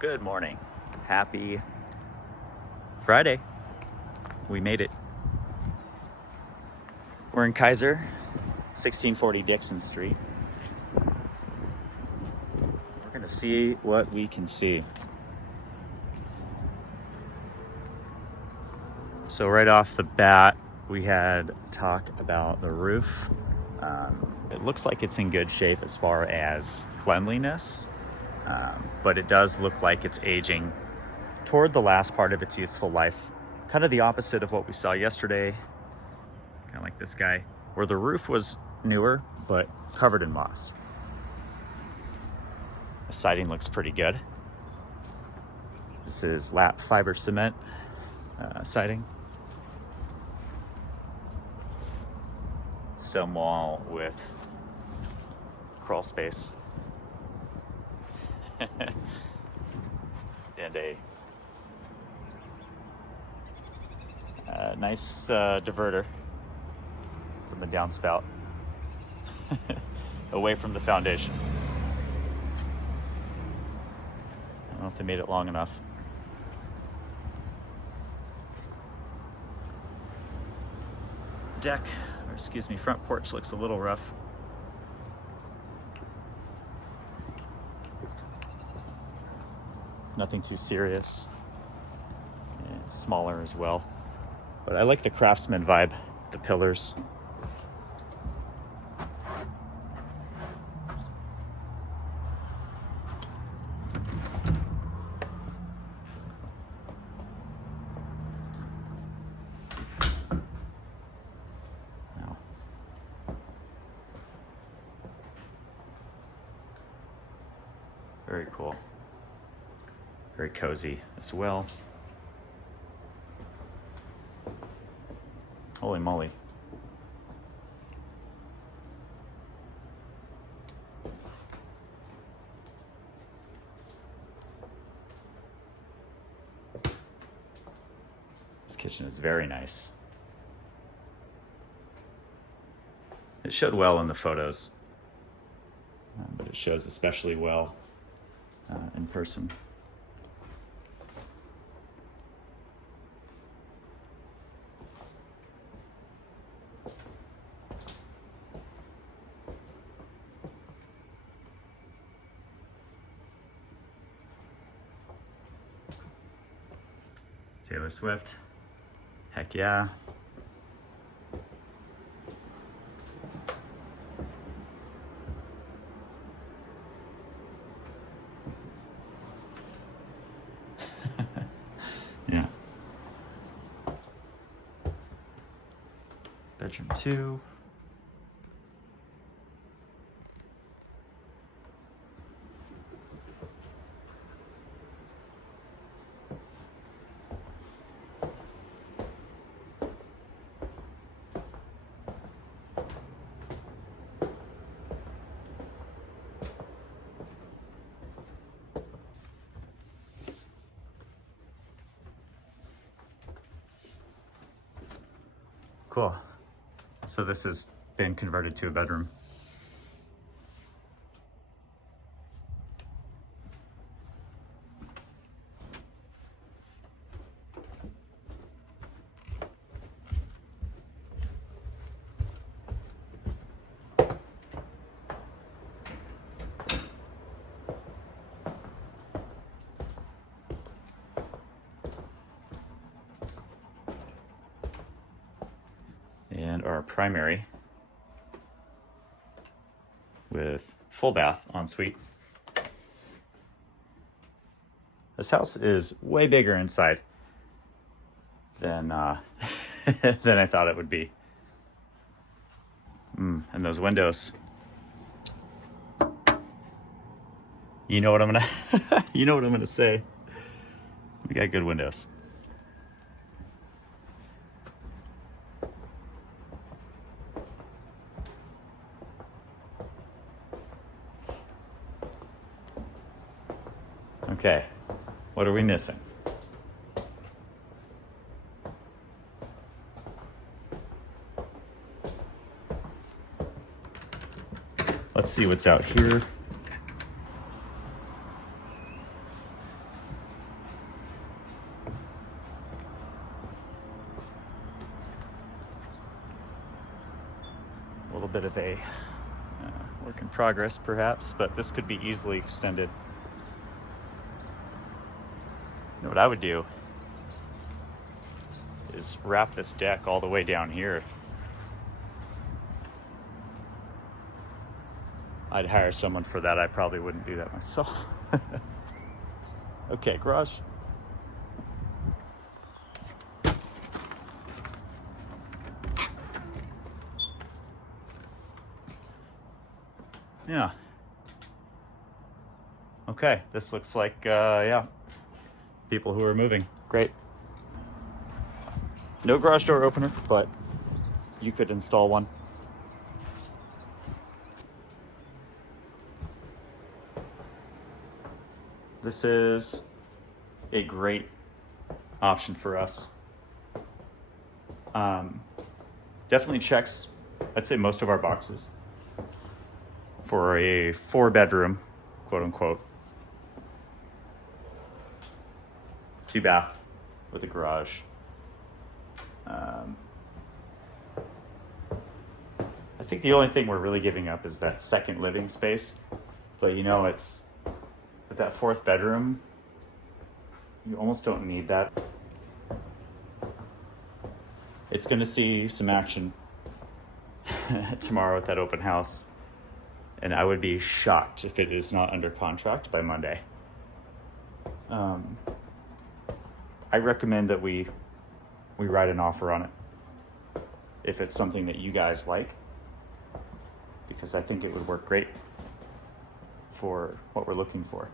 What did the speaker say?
Good morning. Happy Friday. We made it. We're in Keizer, 1640 Dixon Street. We're gonna see what we can see. So right off the bat, we had talk about the roof. It looks like it's in good shape as far as cleanliness, but it does look like it's aging toward the last part of its useful life. Kind of the opposite of what we saw yesterday, kind of like this guy, where the roof was newer, but covered in moss. The siding looks pretty good. This is lap fiber cement siding. Stone wall with crawl space. And a nice diverter from the downspout away from the foundation. I don't know if they made it long enough. Deck, or excuse me, front porch looks a little rough. Nothing too serious. And smaller as well. But I like the craftsman vibe, the pillars. Now, very cool. Very cozy as well. Holy moly. This kitchen is very nice. It showed well in the photos, but it shows especially well in person. Taylor Swift, heck yeah. Yeah. Bedroom 2. Cool. So this has been converted to a bedroom. And our primary with full bath ensuite. This house is way bigger inside than than I thought it would be. And those windows. You know what I'm gonna you know what I'm gonna say. We got good windows. Okay, what are we missing? Let's see what's out here. Work in progress, perhaps, but this could be easily extended. You know what I would do is wrap this deck all the way down here. I'd hire someone for that. I probably wouldn't do that myself. Okay, garage. Yeah. Okay, this looks like, yeah, people who are moving. Great. No garage door opener, but you could install one. This is a great option for us. Definitely checks, I'd say, most of our boxes for a 4-bedroom, quote unquote, 2-bath with a garage. I think the only thing we're really giving up is that second living space, but you know, it's with that 4th bedroom, you almost don't need that. It's going to see some action tomorrow at that open house, and I would be shocked if it is not under contract by Monday. I recommend that we write an offer on it if it's something that you guys like, because I think it would work great for what we're looking for.